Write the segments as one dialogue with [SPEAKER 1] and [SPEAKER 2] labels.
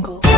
[SPEAKER 1] jungle.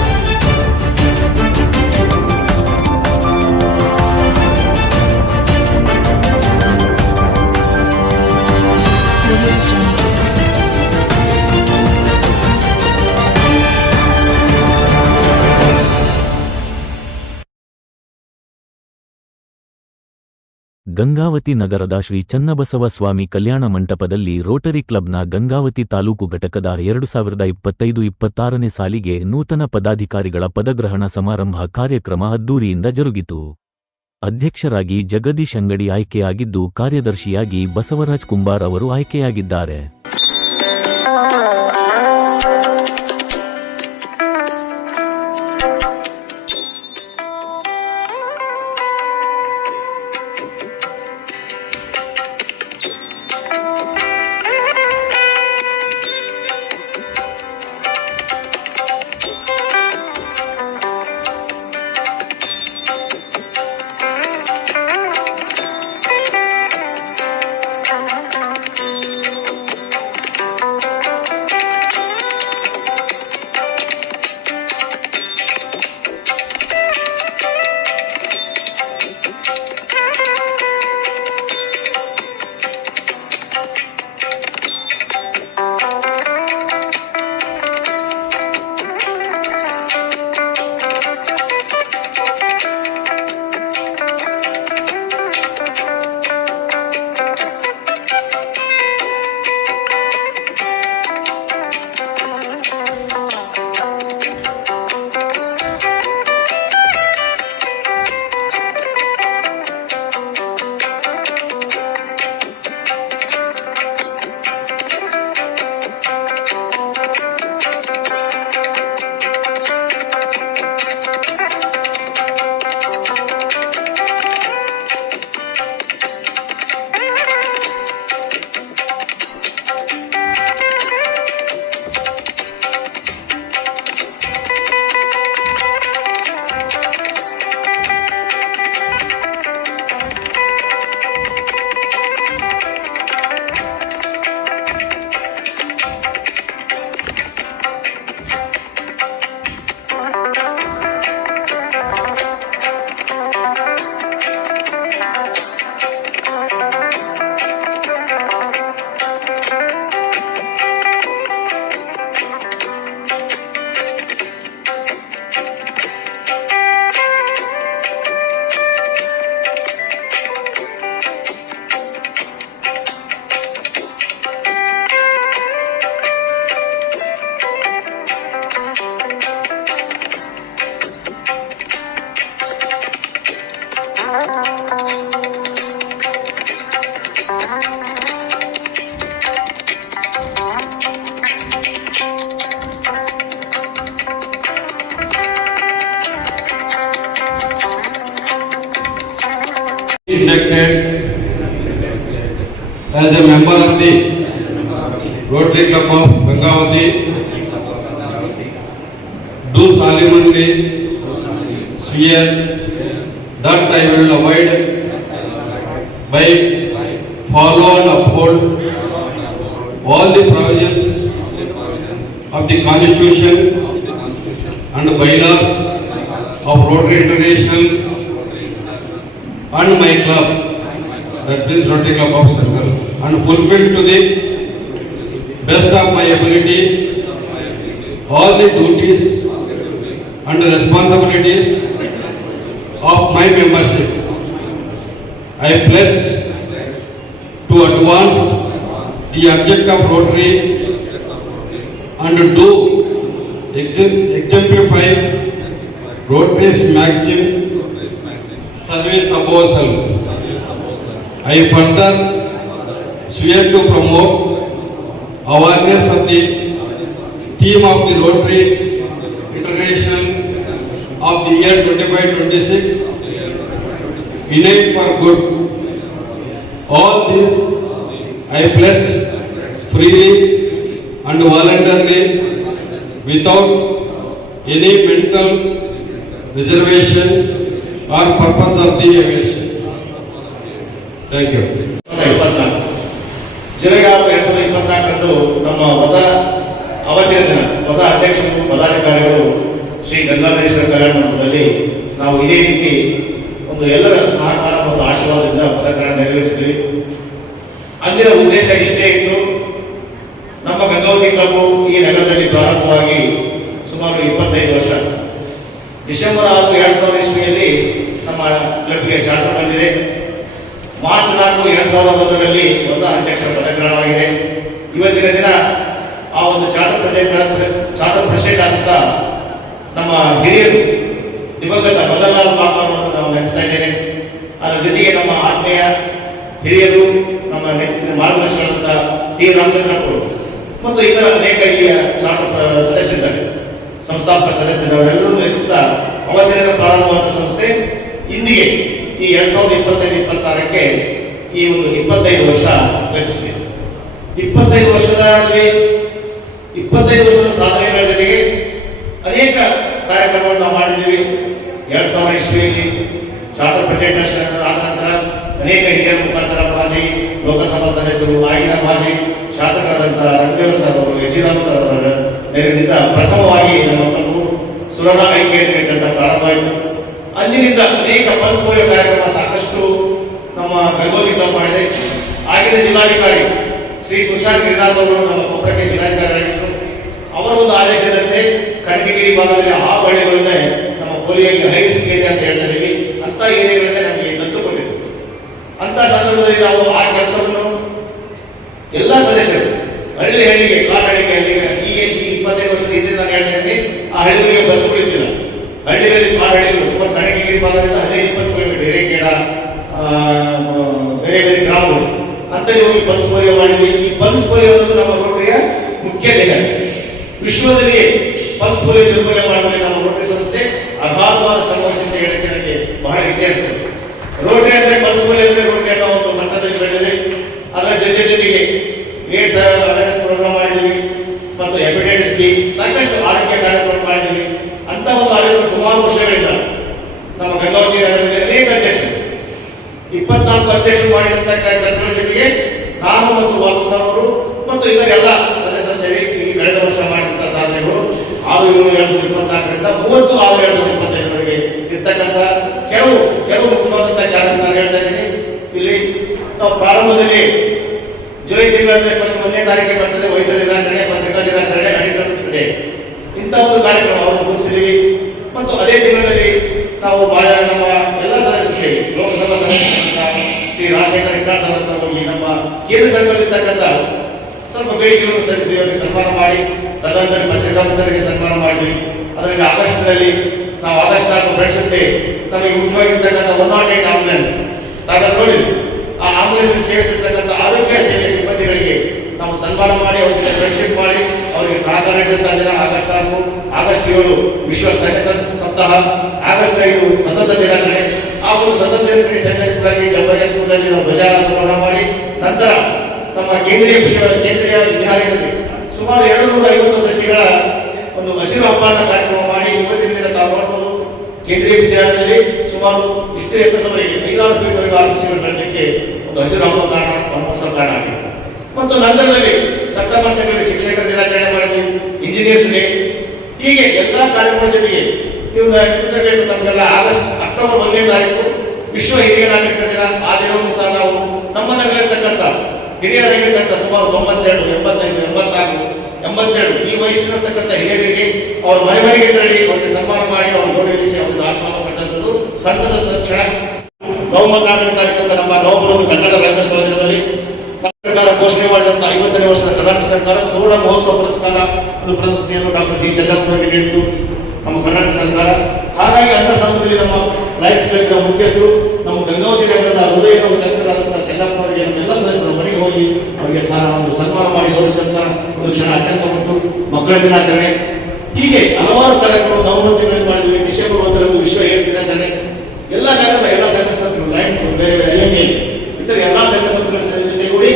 [SPEAKER 2] Gangavathi ನಗರದ ಶ್ರೀ ಚನ್ನಬಸವ ಸ್ವಾಮಿ ಕಲ್ಯಾಣ ಮಂಟಪದಲ್ಲಿ Rotary ಕ್ಲಬ್ನ ಗಂಗಾವತಿ ತಾಲೂಕು ಘಟಕದ ಎರಡು ಸಾವಿರದ ಇಪ್ಪತ್ತೈದು ಇಪ್ಪತ್ತಾರನೇ ಸಾಲಿಗೆ ನೂತನ ಪದಾಧಿಕಾರಿಗಳ ಪದಗ್ರಹಣ ಸಮಾರಂಭ ಕಾರ್ಯಕ್ರಮ ಅದ್ದೂರಿಯಿಂದ ಜರುಗಿತು. ಅಧ್ಯಕ್ಷರಾಗಿ ಜಗದೀಶ್ ಅಂಗಡಿ ಆಯ್ಕೆಯಾಗಿದ್ದು ಕಾರ್ಯದರ್ಶಿಯಾಗಿ ಬಸವರಾಜ್ ಕುಂಬಾರ್ ಅವರು ಆಯ್ಕೆಯಾಗಿದ್ದಾರೆ.
[SPEAKER 3] As a member of the Rotary Club of Gangavati, do solemnly swear that I will avoid by follow and uphold all the provisions of the Constitution and bylaws of Rotary International and my club, that is Rotary Club of Circle, and fulfill to the best of my ability all the duties and responsibilities of my membership. I pledge to advance the object of Rotary and do exemp- exemplify Rotary's maxim service above self. I further swear to promote awareness of the theme of the Rotary International of the year 25-26, Unite for Good. All this I pledge freely and voluntarily without any mental reservation or purpose of the aviation. Thank you.
[SPEAKER 4] July ಆರು ಎರಡ್ ಸಾವಿರದ ಇಪ್ಪತ್ನಾಲ್ಕರಂದು ನಮ್ಮ ಹೊಸ ಅವತ್ತಿನ ದಿನ, ಹೊಸ ಅಧ್ಯಕ್ಷರು ಪದಾಧಿಕಾರಿಗಳು ಶ್ರೀ ಗಂಗಾಧೇಶ್ವರ ಕಲ್ಯಾಣ ಮಂಟಪದಲ್ಲಿ ನಾವು ಇದೇ ರೀತಿ ಒಂದು ಎಲ್ಲರ ಸಹಕಾರ ಮತ್ತು ಆಶೀರ್ವಾದದಿಂದ ಪದಕಗಳನ್ನು ನೆರವೇರಿಸಿದ್ವಿ. ಅಂದಿನ ಉದ್ದೇಶ ಇಷ್ಟೇ ಇತ್ತು. ನಮ್ಮ ಗಂಗಾವತಿ ಕ್ಲಬ್ ಈ ನಗರದಲ್ಲಿ ಪ್ರಾರಂಭವಾಗಿ ಸುಮಾರು ಇಪ್ಪತ್ತೈದು ವರ್ಷ. ಡಿಸೆಂಬರ್ ಆರು, ಎರಡು ಸಾವಿರದ ಇಸ್ವಿಯಲ್ಲಿ ನಮ್ಮ ಕ್ಲಬ್ಗೆ ಚಾರ್ಟರ್ ಬಂದಿದೆ. ಮಾರ್ಚ್ ನಾಲ್ಕು ಎರಡ್ ಸಾವಿರದ ಒಂದರಲ್ಲಿ ಹೊಸ ಅಧ್ಯಕ್ಷರ ಪದಗ್ರಹಣವಾಗಿದೆ ಇವತ್ತಿನ ದಿನ ಆ ಒಂದು ಚಾರ್ಟರ್ ಪ್ರೆಸಿಡೆಂಟ್ ಚಾರ್ಟರ್ ಪ್ರೆಸಿಡೆಂಟ್ ಆದಂತ ನಮ್ಮ ಹಿರಿಯರು ದಿವಂಗತ ಮದನ್ಲಾಲ್ ಪಾಪ ಅವರನ್ನು ನಾವು ನೆನೆಸ್ತಾ ಇದ್ದೇನೆ. ಅದರ ಜೊತೆಗೆ ನಮ್ಮ ಆತ್ಮೀಯ ಹಿರಿಯರು, ನಮ್ಮ ಮಾರ್ಗದರ್ಶಕರಾದಂಥ ಟಿ. ರಾಮಚಂದ್ರಪ್ಪರು ಮತ್ತು ಇತರ ಅನೇಕ ಇಲ್ಲಿಯ ಚಾರ್ಟರ್ ಸದಸ್ಯರಿದ್ದಾರೆ. ಸಂಸ್ಥಾಪಕ ಸದಸ್ಯರವರೆಲ್ಲರೂ ನಡೆಸುತ್ತಾ ಅವತ್ತಿನ ಪ್ರಾರಂಭವಾದ ಸಂಸ್ಥೆ ಇಂದಿಗೆ ಎರಡ್ ಸಾವಿರದ ಇಪ್ಪತ್ತೈದು, ಇಪ್ಪತ್ತಾರಕ್ಕೆ ಈ ಒಂದು ಇಪ್ಪತ್ತೈದು ವರ್ಷ ಗಳಿಸಿದೆ ಇಪ್ಪತ್ತೈದು ವರ್ಷದಲ್ಲಿ ಇಪ್ಪತ್ತೈದು ವರ್ಷದ ಸಾಧನೆಗಳ ಜೊತೆಗೆ ಅನೇಕ ಕಾರ್ಯಕ್ರಮಗಳನ್ನು ನಾವು ಮಾಡಿದ್ದೀವಿ. ಎರಡ್ ಸಾವಿರ ಇಸ್ವಿಯಲ್ಲಿ ಚಾರ್ಟರ್ ಪ್ರೆಸಿಡೆಂಟ್ ಆದ ನಂತರ ಅನೇಕ ಹಿರಿಯರ ಮುಖಾಂತರ ಮಾಜಿ ಲೋಕಸಭಾ ಸದಸ್ಯರು ಆಗಿನ ಮಾಜಿ ಶಾಸಕರಾದಂತಹ ರಘುದೇವ ಸರ್ ಅವರು ಎಚ್ ರಾಮ್ ಸರ್ ಅವರ ನೆರವಿನಿಂದ ಪ್ರಥಮವಾಗಿ ನಮ್ಮ ಕಲ್ಲು ಸುರಣ ಆಯಿತು ಅಂದಿನಿಂದ ಅನೇಕ ಪಲ್ಸ್ ಪೋಲಿಯೋ ಕಾರ್ಯಕ್ರಮ ಸಾಕಷ್ಟು ನಮ್ಮ ಕ್ಲಬ್ ಮಾಡಿದೆ. ಆಗಿನ ಜಿಲ್ಲಾಧಿಕಾರಿ ಶ್ರೀ ತುಷಾರ್ ಗಿರಿನಾಥ್ ಅವರು ನಮ್ಮ ಕೊಪ್ಪಳಕ್ಕೆ ಜಿಲ್ಲಾಧಿಕಾರಿಯಾಗಿದ್ದರು ಅವರ ಒಂದು ಆದೇಶದಂತೆ ಕನಕಗಿರಿ ಭಾಗದಲ್ಲಿ ಆ ಬಳ್ಳಿಗಳನ್ನೇ ನಮ್ಮ ಪೋಲಿಯೋಗೆ ಹೈ ರಿಸ್ಕ್ ಅಂತ ಹೇಳ್ತಾ ಇದೀವಿ. ಅಂತ ಏರಿಯಾಗಳಿಂದ ನಮಗೆ ದತ್ತು ಕೊಟ್ಟಿದ್ರು. ಅಂತ ಸಂದರ್ಭದಲ್ಲಿ ನಾವು ಆ ಕೆಲಸವನ್ನು ಎಲ್ಲ ಸದಸ್ಯರು, ಹಳ್ಳಿ ಹಳ್ಳಿಗೆ ಕಾಟಳಿಕೆ ಹಳ್ಳಿಗೆ ಈಗ ಇಪ್ಪತ್ತೈದು ವರ್ಷದ ನಾನು ಹೇಳ್ತಾ ಇದ್ದೀನಿ ಆ ಹಳ್ಳಿಗಳಿಗೆ ಬಸ್ಗಳು ಇದ್ದಿಲ್ಲ. ಹಳ್ಳಿಗಳಲ್ಲಿ ಕಾಡಳಿಗಳು ಸುಮಾರು ಕನಕಗಿರಿ ಭಾಗದಿಂದ ಹದಿನೈದು ಇಪ್ಪತ್ತು ಕಿಲೋಮೀಟರ್ ಹಿರೇಕೇಡ ಬೇರೆ ಬೇರೆ ಗ್ರಾಮಗಳು. ಅಂತಲ್ಲಿ ಹೋಗಿ ಪಲ್ಸ್ ಪೋಲಿಯೋ ಮಾಡಿದ್ವಿ. ಈ ಪಲ್ಸ್ ಪೋಲಿಯೋ ಅನ್ನೋದು ನಮ್ಮ ರೋಟರಿಯ ಮುಖ್ಯ ಧ್ಯೇಯ ವಿಶ್ವದಲ್ಲಿ ಪಲ್ಸ್ ಪೋಲಿಯೋ ನಿರ್ಮೂಲನೆ ಮಾಡುವಲ್ಲಿ ನಮ್ಮ ರೋಟರಿ ಸಂಸ್ಥೆ ಅಗಾಧವಾದ ಶ್ರಮವಹಿಸಿ ಅಂತ ಹೇಳಕ್ಕೆ ನನಗೆ ಬಹಳ ಇಚ್ಛೆ ಅನಿಸುತ್ತೆ ರೋಟರಿ ಅಂದ್ರೆ ಪಲ್ಸ್ ಪೋಲಿಯೋ ಅಂದ್ರೆ ರೋಟರಿ ಅನ್ನೋ ಒಂದು ಮಟ್ಟದಲ್ಲಿ ಬೆಳೆದಿದೆ. ಅದರ ಜೊತೆ ಜೊತೆಗೆ ಏಡ್ಸ್ ಅವೇರ್ನೆಸ್ ಪ್ರೋಗ್ರಾಮ್ ಮಾಡಿದ್ದೀವಿ ಮತ್ತು ಹೆಪಟೈಟಿಸ್ ಬಿ, ಸಾಕಷ್ಟು ಆರೋಗ್ಯ ಕಾರ್ಯಕ್ರಮ ಮಾಡಿದ್ದೀವಿ ಅಂತ ಒಂದು ಆಯೋಗ ಸುಮಾರು ವರ್ಷಗಳಿಂದ ನಮ್ಮ ನಗರದಲ್ಲಿ ಅನೇಕ ಅಧ್ಯಕ್ಷರು ಇಪ್ಪತ್ನಾಲ್ಕು ಅಧ್ಯಕ್ಷರು ಮಾಡಿದಂತ ಕೆಲಸಗಳ ಜೊತೆಗೆ ನಾನು ಮತ್ತು ವಾಸಸ್ಥಾನವರು ಮತ್ತು ಇತರ ಎಲ್ಲ ಸದಸ್ಯರು ಸೇರಿ ಈ ಕಳೆದ ವರ್ಷ ಮಾಡಿದಂಥ ಸಾಧನೆಗಳು ಆರು ಏಳು ಎರಡು ಸಾವಿರದ ಇಪ್ಪತ್ನಾಲ್ಕರಿಂದ ಮೂವತ್ತು ಆರು ಎರಡು ಸಾವಿರದ ಇಪ್ಪತ್ತೈದರವರೆಗೆ ಇರ್ತಕ್ಕಂಥ ಕೆಲವು ಕೆಲವು ಮುಖ್ಯವಾದಂತಹ ಕಾರ್ಯಕ್ರಮ ನಾನು ಹೇಳ್ತಾ ಇದ್ದೀನಿ. ಇಲ್ಲಿ ನಾವು ಪ್ರಾರಂಭದಲ್ಲಿ ಜುಲೈ ತಿಂಗಳಲ್ಲಿ ಫಸ್ಟ್ ಒಂದನೇ ತಾರೀಕಿಗೆ ಬರ್ತದೆ, ವೈದ್ಯರ ದಿನಾಚರಣೆ, ಪತ್ರಿಕಾ ದಿನಾಚರಣೆ ಅಡಿಟರ್ಸ್ಡೆ ಇಂಥ ಒಂದು ಕಾರ್ಯಕ್ರಮವನ್ನು ರೂಪಿಸಿದ್ದೀವಿ ಮತ್ತು ಅದೇ ದಿನದಲ್ಲಿ ನಾವು ನಮ್ಮ ಎಲ್ಲ ಸದಸ್ಯರು ಲೋಕಸಭಾ ಸದಸ್ಯರಿಂದ ಶ್ರೀ ರಾಜಶೇಖರ್ ಹತ್ರ ಹೋಗಿ ನಮ್ಮ ಕೇಂದ್ರ ಸರ್ಕಾರದಲ್ಲಿರ್ತಕ್ಕಂಥ ಸ್ವಲ್ಪ ಬೇಡಿಕೆಗಳನ್ನು ಸಲ್ಲಿಸಿ ಅವರಿಗೆ ಸನ್ಮಾನ ಮಾಡಿ, ತದನಂತರ ಪತ್ರಿಕಾ ಮಿತ್ರರಿಗೆ ಸನ್ಮಾನ ಮಾಡಿದ್ವಿ. ಅದರಲ್ಲಿ ಆಗಸ್ಟ್ನಲ್ಲಿ ನಾವು ಆಗಸ್ಟ್ ನಾಲ್ಕು ಬೆಳೆಸುತ್ತೆ ನಮಗೆ ಮುಖ್ಯವಾಗಿರ್ತಕ್ಕಂಥ ಒನ್ ನಾಟ್ ಏಟ್ ಆಂಬುಲೆನ್ಸ್ ತಾವೆಲ್ಲ ನೋಡಿದ್ವಿ ಆ ಆಂಬುಲೆನ್ಸ್ ಸೇವಿಸಿರ್ತಕ್ಕಂಥ ಆರೋಗ್ಯ ಸೇವೆ ಸಿಬ್ಬಂದಿಗಳಿಗೆ ನಾವು ಸನ್ಮಾನ ಮಾಡಿ ಅವರಿಗೆ ಫ್ರೆಂಡ್ಶಿಪ್ ಮಾಡಿ, ಅವರಿಗೆ ಸಹಕಾರ ನೀಡಿದಂಥ ದಿನ ಆಗಸ್ಟ್ ಆರು, ಆಗಸ್ಟ್ ಏಳು, ವಿಶ್ವ ಸಂಸ್- ಸಪ್ತಾಹ ಆಗಸ್ಟ್ ಐದು ಸ್ವತಂತ್ರ ದಿನಾಚರಣೆ ಆ ಒಂದು ಸ್ವತಂತ್ರ ದಿನಾಚರಣೆ ಸಂದರ್ಭವಾಗಿ ಜಬ್ಬಯ್ಯ ಸ್ಕೂಲ್ನಲ್ಲಿ ನಾವು ಧ್ವಜಾರೋಹಣ ಮಾಡಿ, ನಂತರ ನಮ್ಮ ಕೇಂದ್ರೀಯ ವಿಷಯ, ಕೇಂದ್ರೀಯ ವಿದ್ಯಾಲಯದಲ್ಲಿ ಸುಮಾರು ಎರಡು ನೂರ ಐವತ್ತು ಸಸಿಗಳ ಒಂದು ಹಸಿರು ಅಪಾರ ಕಾರ್ಯಕ್ರಮ ಮಾಡಿ ಇವತ್ತಿನ ದಿನ ತಾವು ಮಾಡಬಹುದು ಕೇಂದ್ರೀಯ ವಿದ್ಯಾಲಯದಲ್ಲಿ ಸುಮಾರು ಇಷ್ಟು ಎತ್ತರದವರೆಗೆ ಐದಾರು ಫೀಟ್ವರೆಗೂ ಆ ಸಸಿಗಳು ಬೆಳೆದಕ್ಕೆ ಒಂದು ಹಸಿರು ಹಬ್ಬ ಕಾರಣ ಕಾರಣ ಆಗಿದೆ. ಮತ್ತು ಸೆಪ್ಟೆಂಬರ್ ತಿಂಗಳಲ್ಲಿ ಶಿಕ್ಷಕರ ದಿನಾಚರಣೆ ಮಾಡಿದ್ವಿ ಇಂಜಿನಿಯರ್ಸ್ ಡೇ ಹೀಗೆ ಎಲ್ಲ ಕಾರ್ಯಕ್ರಮಗಳ ಜೊತೆಗೆ ನೀವು ನಮಗೆಲ್ಲ ಆಗಸ್ಟ್ ಅಕ್ಟೋಬರ್ ಒಂದನೇ ತಾರೀಕು ವಿಶ್ವ ಹಿರಿಯ ನಾಗರಿಕರ ದಿನ. ಆ ದಿನವನ್ನು ಸಹ ನಾವು ನಮ್ಮ ನಮ್ಮಲ್ಲಿರ್ತಕ್ಕಂಥ ಹಿರಿಯರಾಗಿರ್ತಕ್ಕಂಥ ಸುಮಾರು ತೊಂಬತ್ತೆರಡು, ಎಂಬತ್ತೈದು, ಎಂಬತ್ನಾಲ್ಕು, ಎಂಬತ್ತೆರಡು ಈ ವಯಸ್ಸಿನರ್ತಕ್ಕಂಥ ಹಿರಿಯರಿಗೆ ಅವರ ಮನೆ ಮನೆಗೆ ತೆರಳಿ ಅವರಿಗೆ ಸನ್ಮಾನ ಮಾಡಿ ಅವ್ರ ಗೌರವಿಸಿ ಅವರಿಗೆ ಆಶೀರ್ವಾದ ಪಡೆದಂಥದ್ದು ಸಂತದ ಕ್ಷಣ. ನವೆಂಬರ್ ನಾಲ್ಕನೇ ತಾರೀಕು ನಮ್ಮ ನವೆಂಬರ್ ಒಂದು ಕನ್ನಡ ರಾಜ್ಯೋತ್ಸವ ದಿನದಲ್ಲಿ. ಘೋಷಣೆ ಮಾಡಿದಂತ ಐವತ್ತನೇ ವರ್ಷದ ಕರ್ನಾಟಕ ಸರ್ಕಾರ ಸುವರ್ಣ ಮಹೋತ್ಸವ ಪುರಸ್ಕಾರ ಒಂದು ಪ್ರಶಸ್ತಿಯನ್ನು ಡಾಕ್ಟರ್ ಜಿ ಚಂದ್ರಪ್ಪನವರಿಗೆ ನೀಡಿತು ನಮ್ಮ ಕರ್ನಾಟಕ ಸರ್ಕಾರ ಹಾಗಾಗಿ ಅಂತ ಸಂದರ್ಭದಲ್ಲಿ ನಮ್ಮ ಲೈಫ್ ಸ್ಟೈಲ್ ಮುಖ್ಯಸ್ಥರು ನಮ್ಮ ಗಂಗಾವತಿ ನಗರದ ಹೃದಯ ಡಾಕ್ಟರಾದಂತಹ ಚಂದ್ರಪ್ಪನವರಿಗೆ ನಮ್ಮೆಲ್ಲ ಸದಸ್ಯರು ಮನೆಗೆ ಹೋಗಿ ಅವರಿಗೆ ಸನ್ಮಾನ ಮಾಡಿ ಗೌರವಿಸಿದಂತ ಒಂದು ಕ್ಷಣ ಅತ್ಯಂತ ಉಂಟು ಮಕ್ಕಳ ದಿನಾಚರಣೆ ಹೀಗೆ ಹಲವಾರು ಕಾರ್ಯಕ್ರಮ ನವೆಂಬರ್ ತಿಂಗಳಲ್ಲಿ ಮಾಡಿದ್ವಿ ಡಿಸೆಂಬರ್ ಒಂದರಂದು ವಿಶ್ವ ಏಡ್ಸ್ ದಿನಾಚರಣೆ ಎಲ್ಲ ಕಾರ್ಯಕ್ರಮ ಎಲ್ಲ ಸಂಘ ಸಂಸ್ಥೆಗಳು ಲಯನ್ಸ್ ಬೇರೆ ಬೇರೆ ಎಲ್ಎಂಎ ಇತರ ಎಲ್ಲ ಸಂಘ ಸಂಸ್ಥೆಗಳ ಜೊತೆಗೂಡಿ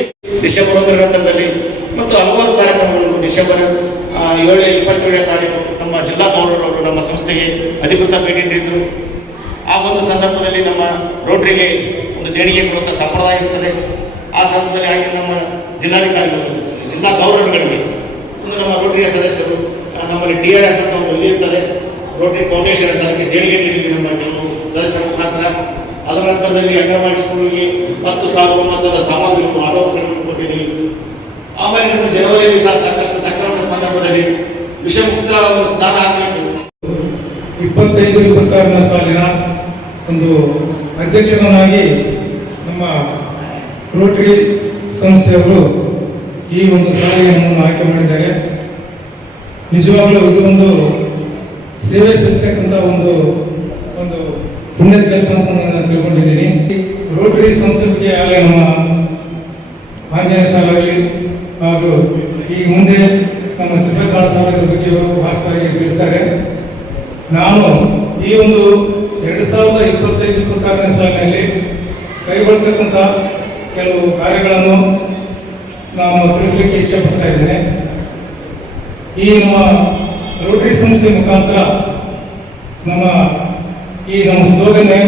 [SPEAKER 4] ಡಿಸೆಂಬರ್ ಒಂದರ ನಂತರದಲ್ಲಿ ಮತ್ತು ಹಲವಾರು ಕಾರ್ಯಕ್ರಮಗಳನ್ನು ಡಿಸೆಂಬರ್ ಏಳು ಇಪ್ಪತ್ತೇಳನೇ ತಾರೀಕು ನಮ್ಮ ಜಿಲ್ಲಾ ಗೌರವರು ನಮ್ಮ ಸಂಸ್ಥೆಗೆ ಅಧಿಕೃತ ಭೇಟಿ ನೀಡಿದರು. ಆ ಒಂದು ಸಂದರ್ಭದಲ್ಲಿ ನಮ್ಮ ರೋಟ್ರಿಗೆ ಒಂದು ದೇಣಿಗೆ ಕೊಡುವಂಥ ಸಂಪ್ರದಾಯ ಇರುತ್ತದೆ. ಆ ಸಂದರ್ಭದಲ್ಲಿ ಹಾಗೆ ನಮ್ಮ ಜಿಲ್ಲಾಧಿಕಾರಿಗಳು, ಜಿಲ್ಲಾ ಗೌರವಗಳಿಗೆ ಒಂದು ನಮ್ಮ ರೋಟ್ರಿಯ ಸದಸ್ಯರು ನಮ್ಮಲ್ಲಿ ಡಿ ಆರ್ ಅಂತ ಒಂದು ಇರ್ತದೆ. ರೋಟರಿ ಫೌಂಡೇಶನ್ ಅಂತ ಅದಕ್ಕೆ ದೇಣಿಗೆ ನೀಡಿದ್ವಿ ನಮ್ಮ ಕೆಲವು ಸದಸ್ಯರ ಮುಖಾಂತರ. ಅದರ ನಂತರದಲ್ಲಿ ಅಂಗನವಾಡಿ ಸ್ಕೂಲಿಗೆ ಹತ್ತು ಸಾವಿರ ಮೊತ್ತದ ಸಾಮಗ್ರಿಗಳನ್ನು ಆಟೋಪಗಳನ್ನು ಕೊಟ್ಟಿದ್ದೀವಿ. ಆಮೇಲೆ ಜನವರಿ ಸಹ ಸಾಕಷ್ಟು ಸಂಕ್ರಮಣ ಸಂದರ್ಭದಲ್ಲಿ ವಿಷಮುಕ್ತ ಸ್ನಾನ ಆಗಬೇಕು.
[SPEAKER 5] ಇಪ್ಪತ್ತೈದು, ಇಪ್ಪತ್ತಾರನೇ ಸಾಲಿನ ಒಂದು ಅಧ್ಯಕ್ಷರನ್ನಾಗಿ ನಮ್ಮ ರೋಟರಿ ಸಂಸ್ಥೆಯವರು ಈ ಒಂದು ಸಾಲಿಯನ್ನು ಆಯ್ಕೆ ಮಾಡಿದ್ದಾರೆ. ನಿಜವಾಗ್ಲೂ ಇದು ಒಂದು ಸೇವೆ ಸಲ್ಲಿಸ್ತಕ್ಕಂಥ ಒಂದು ಒಂದು ಪುಣ್ಯದ ಕೆಲಸ ಅಂತ ನಾನು ತಿಳ್ಕೊಂಡಿದ್ದೀನಿ. ರೋಟರಿ ಸಂಸ್ಥೆ ಆಗಲಿ ನಮ್ಮ ಆಂಜನೇಯ ಶಾಲೆಯಲ್ಲಿ ಹಾಗೂ ಈ ಮುಂದೆ ನಮ್ಮ ತಿಪ್ಪೇಕಾಳ ಶಾಲೆಗಳ ಬಗ್ಗೆ ವಾಸ್ತವಾಗಿ ತಿಳಿಸ್ತಾರೆ. ನಾನು ಈ ಒಂದು ಎರಡು ಸಾವಿರದ ಇಪ್ಪತ್ತೈದು ಇಪ್ಪತ್ತಾರನೇ ಸಾಲಿನಲ್ಲಿ ಕೈಗೊಳ್ತಕ್ಕಂಥ ಕೆಲವು ಕಾರ್ಯಗಳನ್ನು ನಾನು ತಿಳಿಸಲಿಕ್ಕೆ ಇಚ್ಛೆ ಪಡ್ತಾ ಇದ್ದೇನೆ. ಈ ನಮ್ಮ ರೋಟರಿ ಸಂಸ್ಥೆ ಮುಖಾಂತರ ನಮ್ಮ ಈ ನಮ್ಮ ಸ್ಲೋಗನ್ನೇ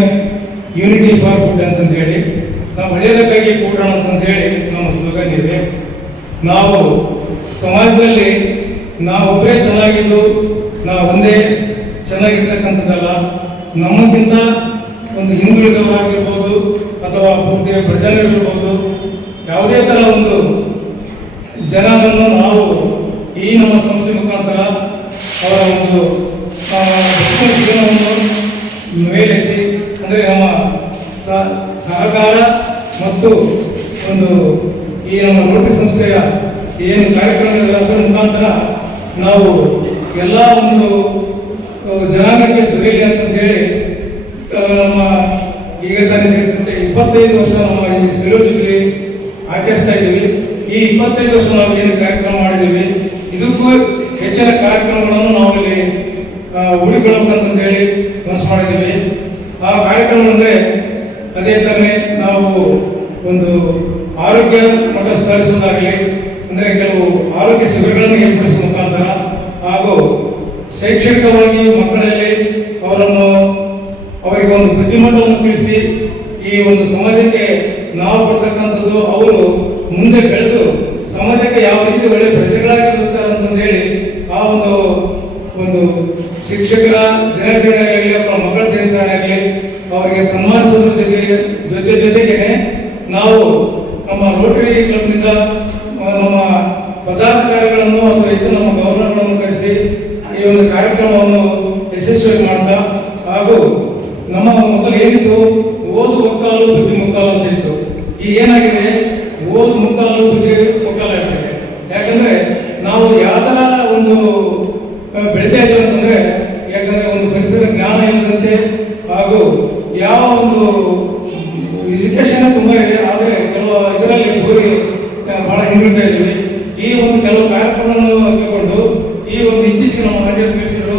[SPEAKER 5] ಯೂನಿಟಿ ಫಾರ್ ಗುಡ್ ಅಂತಂದೇಳಿ ನಾವು ಒಳ್ಳೆಯದಕ್ಕಾಗಿ ಕೂಡೋಣ ಅಂತಂದೇಳಿ ನಮ್ಮ ಸ್ಲೋಗನ್ ಇದೆ. ನಾವು ಸಮಾಜದಲ್ಲಿ ನಾವೊಬ್ಬರೇ ಚೆನ್ನಾಗಿದ್ದು, ನಾವು ಒಂದೇ ಚೆನ್ನಾಗಿರ್ತಕ್ಕಂಥದ್ದಲ್ಲ. ನಮ್ಮಕ್ಕಿಂತ ಒಂದು ಹಿಂದುಳಿದವರಾಗಿರ್ಬೋದು ಅಥವಾ ಪೂರ್ತಿ ಪ್ರಜೆಗಳಿರ್ಬೋದು ಯಾವುದೇ ಥರ ಒಂದು ಜನರನ್ನು ನಾವು ಈ ನಮ್ಮ ಸಂಸ್ಥೆ ಮುಖಾಂತರ ಅವರ ಒಂದು ಜೀವನವನ್ನು ಮೇಲೆತ್ತಿ, ಅಂದರೆ ನಮ್ಮ ಸಹಕಾರ ಮತ್ತು ಒಂದು ಈ ನಮ್ಮ ಉಡುಪಿ ಸಂಸ್ಥೆಯ ಏನು ಕಾರ್ಯಕ್ರಮಗಳ ಮುಖಾಂತರ ನಾವು ಎಲ್ಲ ಒಂದು ಜನಾಂಗಕ್ಕೆ ದೊರೆಯಲಿ ಅಂತ ಹೇಳಿ ನಮ್ಮ ಈಗ ತಾನೇ ತಿಳಿಸಿದಂತೆ ಇಪ್ಪತ್ತೈದು ವರ್ಷ ನಮ್ಮ ಈ ಜುಬ್ಲಿ ಆಚರಿಸ್ತಾ ಇದ್ದೀವಿ. ಈ ಇಪ್ಪತ್ತೈದು ವರ್ಷ ನಾವು ಏನು ಕಾರ್ಯಕ್ರಮ ಮಾಡಿದ್ದೀವಿ, ಇದಕ್ಕೂ ಹೆಚ್ಚಿನ ಕಾರ್ಯಕ್ರಮಗಳನ್ನು ನಾವು ಇಲ್ಲಿ ಹೇಳಿ ಮನಸ್ಸು ಮಾಡಿದ್ದೀವಿ. ಆ ಕಾರ್ಯಕ್ರಮ ಅಂದರೆ ಅದೇ ತಾನೇ ನಾವು ಒಂದು ಆರೋಗ್ಯ ಮಟ್ಟ ಸುಧಾರಿಸೋದಾಗಲಿ ಅಂದ್ರೆ ಕೆಲವು ಆರೋಗ್ಯ ಶಿಬಿರಗಳನ್ನು ಏರ್ಪಡಿಸುವ ಮುಖಾಂತರ ಹಾಗೂ ಶೈಕ್ಷಣಿಕವಾಗಿ ಮಕ್ಕಳಲ್ಲಿ ಅವರನ್ನು ಅವರಿಗೆ ಒಂದು ಬುದ್ಧಿಮಟ್ಟವನ್ನು ತಿಳಿಸಿ ಈ ಒಂದು ಸಮಾಜಕ್ಕೆ ನಾವು ಕೊಡ್ತಕ್ಕಂಥದ್ದು ಅವರು ಮುಂದೆ ಬೆಳೆದು ಸಮಾಜಕ್ಕೆ ಯಾವ ರೀತಿ ಒಳ್ಳೆ ಪ್ರಜೆಗಳಾಗಿರುತ್ತಾರೆ ಅಂತಂದೇಳಿ ಆ ಒಂದು ಒಂದು ಶಿಕ್ಷಕರ ದಿನಾಚರಣೆ ಆಗಲಿ ಅಥವಾ ಮಕ್ಕಳ ದಿನಾಚರಣೆ ಆಗಲಿ ಅವರಿಗೆ ಸನ್ಮಾನಿಸೋದ್ರ ಜೊತೆಗೆ, ಜೊತೆ, ಜೊತೆಗೇನೆ ನಾವು ನಮ್ಮ ರೋಟರಿ ಕ್ಲಬ್ನಿಂದ ನಮ್ಮ ಪದಾಧಿಕಾರಿಗಳನ್ನು ಅಥವಾ ಹೆಚ್ಚು ನಮ್ಮ ಗವರ್ನರ್ಗಳನ್ನು ಕರೆಸಿ ಈ ಒಂದು ಕಾರ್ಯಕ್ರಮವನ್ನು ಯಶಸ್ವಿ ಮಾಡ್ತಾ, ಹಾಗೂ ನಮ್ಮ ಮೊದಲು ಏನಿತ್ತು, ಓದು ಮುಕ್ಕಾಲು ಬುದ್ಧಿ ಮುಕ್ಕಾಲು ಅಂತ ಇತ್ತು. ಈಗ ಏನಾಗಿದೆ ಓದು ಮುಕ್ಕಾಲು ಬುದ್ಧಿ ಮುಕ್ಕಾಲು ಆಗ್ತದೆ ಯಾಕಂದ್ರೆ ನಾವು ಯಾವ್ದರ ಒಂದು ಆ, ಬೆಳಿತಾ ಇದ್ದೀವಿ ಅಂತಂದ್ರೆ ಯಾಕಂದ್ರೆ ಒಂದು ಪರಿಸರ ಜ್ಞಾನ ಇಲ್ಲದಂತೆ ಹಾಗೂ ಯಾವ ಒಂದು ಎಜುಕೇಶನ್ ತುಂಬಾ ಇದೆ ಆದ್ರೆ ಕೆಲವು ಇದರಲ್ಲಿ ಹೋಗಿ ಇದ್ದೀವಿ. ಈ ಒಂದು ಕೆಲವು ಕಾರ್ಯಕ್ರಮವನ್ನು ಹಾಕಿಕೊಂಡು, ಈ ಒಂದು ಇತ್ತೀಚೆಗೆ ನಮ್ಮ ಮಾಜಿ ಅಧ್ಯಕ್ಷರು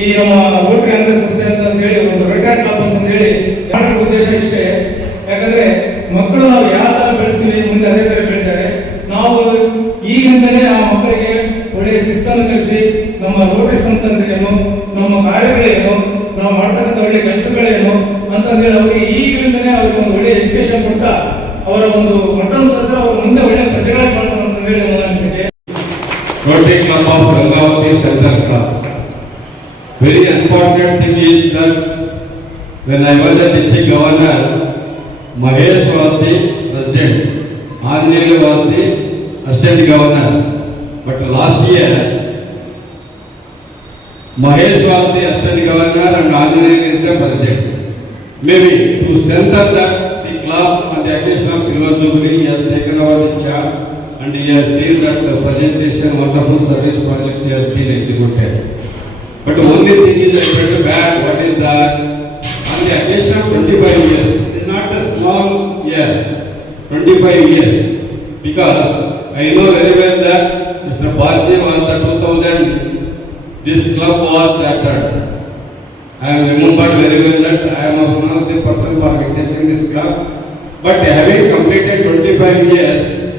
[SPEAKER 5] ಈ ನಮ್ಮ ಓಟ್ರಿ ಅಂಗ ಸಂಸ್ಥೆ ಅಂತ ಹೇಳಿ ಒಂದು ರೆಕಾರ್ಡ್ ಕ್ಲಬ್ ಅಂತ ಹೇಳಿ ಮಾಡೋ ಉದ್ದೇಶ ಇಷ್ಟೇ. ಯಾಕಂದ್ರೆ ಮಕ್ಕಳು ನಾವು ಯಾವ ತರ ಬೆಳೆಸ್ತೀವಿ ಮುಂದೆ ಅದೇ ತರ ಬೆಳಿತಾರೆ ನಾವು ಈಗಿಂದಲೇ ಆ ಮಕ್ಕಳಿಗೆ ಒಳ್ಳೆಯ ಶಿಸ್ತನ್ನು ಕಲಿಸಿ, ನಮ್ಮ ರೋಟ್ರಿ ಸಂತಂದ್ರೆ ನಮ್ಮ ಕಾರ್ಯಗಳೇನು, ನಾವು ಮಾಡ್ತಕ್ಕಂಥ ಒಳ್ಳೆ ಕೆಲಸಗಳೇನು ಅಂತಂದೇಳಿ ಅವರಿಗೆ ಈಗಿಂದಲೇ ಅವ್ರಿಗೆ ಒಂದು ಒಳ್ಳೆಯ ಎಜುಕೇಶನ್ ಕೊಡ್ತಾ ಅವರ ಒಂದು ಮಟ್ಟವನ್ನು ಸಹ ಅವರು ಮುಂದೆ ಒಳ್ಳೆಯ ಪ್ರಜೆಗಳಾಗಿ ಮಾಡ್ತಾರೆ ಅಂತಂದೇಳಿ ನನ್ನ ಅನಿಸಿಕೆ
[SPEAKER 3] Rotary Club of Gangavati Central Club. Very unfortunate thing is that when I was a district governor, Mahesh was the president, Anjali was the assistant governor. But last year, Mahesh was the assistant governor and Anjali is the president. Maybe to strengthen that, the club on the occasion of Silver Jubilee, he has taken over the charge and he has seen that the presentation, wonderful service projects he has been executed. But only thing is, I felt bad, what is that? On the occasion of twenty-five years, it is not a small year, twenty-five years. Because I know very well that Mr. Bachi was the two thousand, this club was chartered. I have remembered very well that I am one of the person witnessing this club. But having completed twenty-five years,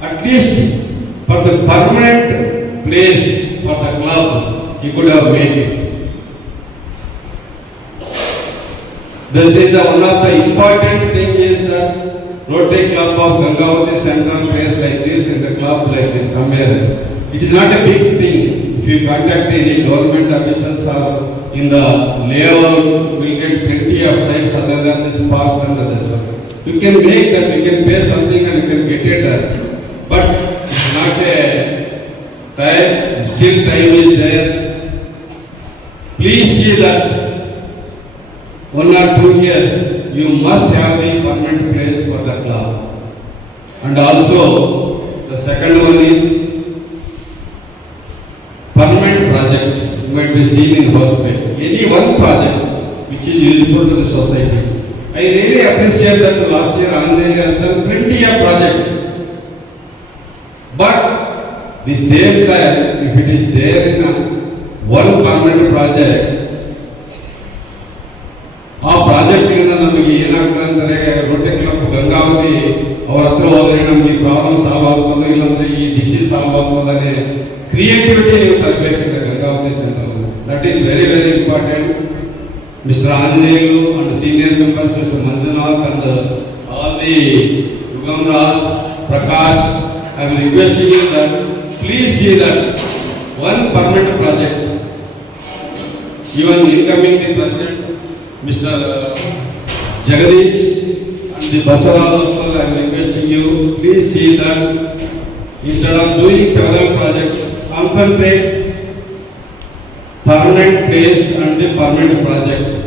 [SPEAKER 3] at least for the permanent place for the club, he could have made it. That is one of the important thing is that Rotary Club of Gangavati Central place like this in the club like this somewhere. It is not a big thing. If you contact any government officials or in the layout will get plenty of sites other than this parks and others. You can make that, you can pay something and you can get it done. But it's not a time, still time is there. Please see that one or two years, you must have the permanent place for the club. And also, the second one is permanent project you might be seen in hospital. Any one project which is useful to the society. I really appreciate that last year Andhra has done plenty of projects. But the same time, if it is there in a one permanent project, ಆ ಪ್ರಾಜೆಕ್ಟ್ನಿಂದ ನಮಗೆ ಏನಾಗ್ತದೆ ಅಂದರೆ Rotary club Gangavathi ಅವ್ರ ಹತ್ರ ಹೋದ್ರೆ ನಮಗೆ problem solve ಆಗ್ತದೆ ಇಲ್ಲಾಂದ್ರೆ ಈ ಡಿಸೀಸ್ ಸಾಲ್ವ್ ಆಗ್ತದೆ ಕ್ರಿಯೇಟಿವಿಟಿ ನೀವು ತರಬೇಕಿದೆ Gangavathi centre that is very very important Mr. Andreyu and senior composers Manjunath and all the Yugam Raj, Prakash, I am requesting you that please see that one permanent project. Even incoming the president, Mr. Jagadish and the Basara also, I am requesting you, please see that instead of doing several projects, concentrate permanent place and the permanent project.